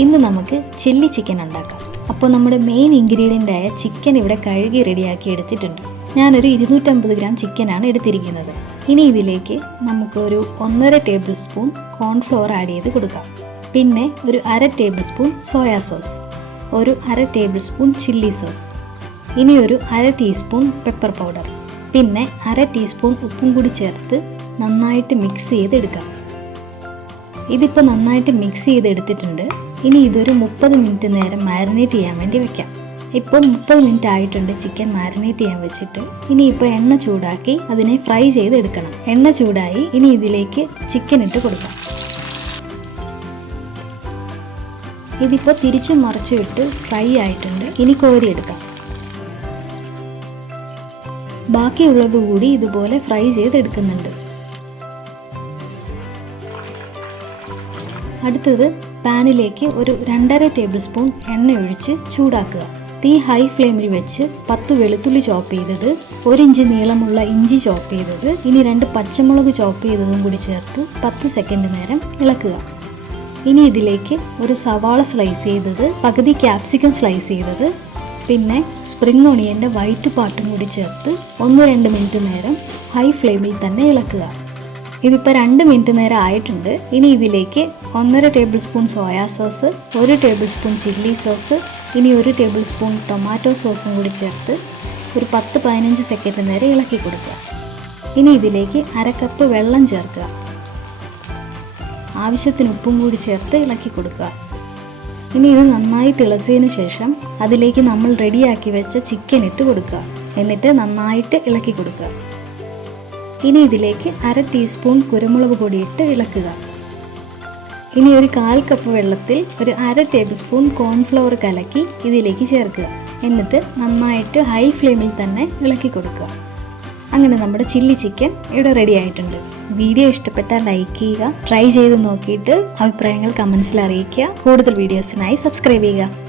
ഇന്ന് നമുക്ക് chilli chicken ഉണ്ടാക്കാം. അപ്പോൾ നമ്മുടെ മെയിൻ ഇൻഗ്രീഡിയൻ്റ് ആയ ചിക്കൻ ഇവിടെ കഴുകി റെഡിയാക്കി എടുത്തിട്ടുണ്ട്. ഞാനൊരു 250 ഗ്രാം ചിക്കനാണ് എടുത്തിരിക്കുന്നത്. ഇനി ഇതിലേക്ക് നമുക്കൊരു 1.5 ടേബിൾ സ്പൂൺ കോൺഫ്ലോർ ആഡ് ചെയ്ത് കൊടുക്കാം. പിന്നെ ഒരു 1/2 ടേബിൾ സ്പൂൺ സോയാ സോസ്, ഒരു 1/2 ടേബിൾ സ്പൂൺ ചില്ലി സോസ്, ഇനി ഒരു 1/2 ടീസ്പൂൺ പെപ്പർ പൗഡർ, പിന്നെ 1/2 ടീസ്പൂൺ ഉപ്പും കൂടി ചേർത്ത് നന്നായിട്ട് മിക്സ് ചെയ്തെടുക്കാം. ഇതിപ്പോൾ നന്നായിട്ട് മിക്സ് ചെയ്തെടുത്തിട്ടുണ്ട്. ഇനി ഇതൊരു 30 മിനിറ്റ് നേരം മാരിനേറ്റ് ചെയ്യാൻ വേണ്ടി വെക്കാം. ഇപ്പോൾ 30 മിനിറ്റ് ആയിട്ടുണ്ട് ചിക്കൻ മാരിനേറ്റ് ചെയ്യാൻ വെച്ചിട്ട്. ഇനിയിപ്പോൾ എണ്ണ ചൂടാക്കി അതിനെ ഫ്രൈ ചെയ്തെടുക്കണം. എണ്ണ ചൂടായി, ഇനി ഇതിലേക്ക് ചിക്കൻ ഇട്ട് കൊടുക്കാം. ഇതിപ്പോൾ തിരിച്ചും മറിച്ചും ഇട്ട് ഫ്രൈ ആയിട്ടുണ്ട്. ഇനി കോരിയെടുക്കാം. ബാക്കിയുള്ളത് കൂടി ഇതുപോലെ ഫ്രൈ ചെയ്തെടുക്കുന്നുണ്ട്. അടുത്തത് പാനിലേക്ക് ഒരു 2.5 ടേബിൾ സ്പൂൺ എണ്ണ ഒഴിച്ച് ചൂടാക്കുക. തീ ഹൈ ഫ്ലെയിമിൽ വെച്ച് 10 വെളുത്തുള്ളി ചോപ്പ് ചെയ്തത്, 1 ഇഞ്ച് നീളമുള്ള ഇഞ്ചി ചോപ്പ് ചെയ്തത്, ഇനി 2 പച്ചമുളക് ചോപ്പ് ചെയ്തതും കൂടി ചേർത്ത് 10 സെക്കൻഡ് നേരം ഇളക്കുക. ഇനി ഇതിലേക്ക് ഒരു സവാള സ്ലൈസ് ചെയ്തത്, പകുതി ക്യാപ്സിക്കം സ്ലൈസ് ചെയ്തത്, പിന്നെ സ്പ്രിംഗ് ഓണിയൻ്റെ വൈറ്റ് പാർട്ടും കൂടി ചേർത്ത് 1-2 മിനിറ്റ് നേരം ഹൈ ഫ്ലെയിമിൽ തന്നെ ഇളക്കുക. ഇതിപ്പോൾ 2 മിനിറ്റ് നേരം ആയിട്ടുണ്ട്. ഇനി ഇതിലേക്ക് 1.5 table spoon soya sauce, 1 table spoon chilli sauce, ഇനി 1 ടേബിൾ സ്പൂൺ ടൊമാറ്റോ സോസും കൂടി ചേർത്ത് ഒരു 10-15 സെക്കൻഡ് നേരം ഇളക്കി കൊടുക്കുക. ഇനി ഇതിലേക്ക് 1/2 കപ്പ് വെള്ളം ചേർക്കുക. ആവശ്യത്തിന് ഉപ്പും കൂടി ചേർത്ത് ഇളക്കി കൊടുക്കുക. ഇനി ഇത് നന്നായി തിളച്ചതിന് ശേഷം അതിലേക്ക് നമ്മൾ റെഡിയാക്കി വെച്ച ചിക്കൻ ഇട്ട് കൊടുക്കുക. എന്നിട്ട് നന്നായിട്ട് ഇളക്കി കൊടുക്കുക. ഇനി ഇതിലേക്ക് 1/2 ടീസ്പൂൺ കുരുമുളക് പൊടി ഇട്ട് ഇളക്കുക. ഇനി ഒരു 1/4 കപ്പ് വെള്ളത്തിൽ ഒരു 1/2 ടേബിൾ സ്പൂൺ കോൺഫ്ലവർ കലക്കി ഇതിലേക്ക് ചേർക്കുക. എന്നിട്ട് നന്നായിട്ട് ഹൈ ഫ്ലെയിമിൽ തന്നെ ഇളക്കി കൊടുക്കുക. അങ്ങനെ നമ്മുടെ ചില്ലി ചിക്കൻ ഇവിടെ റെഡി ആയിട്ടുണ്ട്. വീഡിയോ ഇഷ്ടപ്പെട്ടാൽ ലൈക്ക് ചെയ്യുക, ട്രൈ ചെയ്ത് നോക്കിയിട്ട് അഭിപ്രായങ്ങൾ കമൻസിൽ അറിയിക്കുക. കൂടുതൽ വീഡിയോസിനായി സബ്സ്ക്രൈബ് ചെയ്യുക.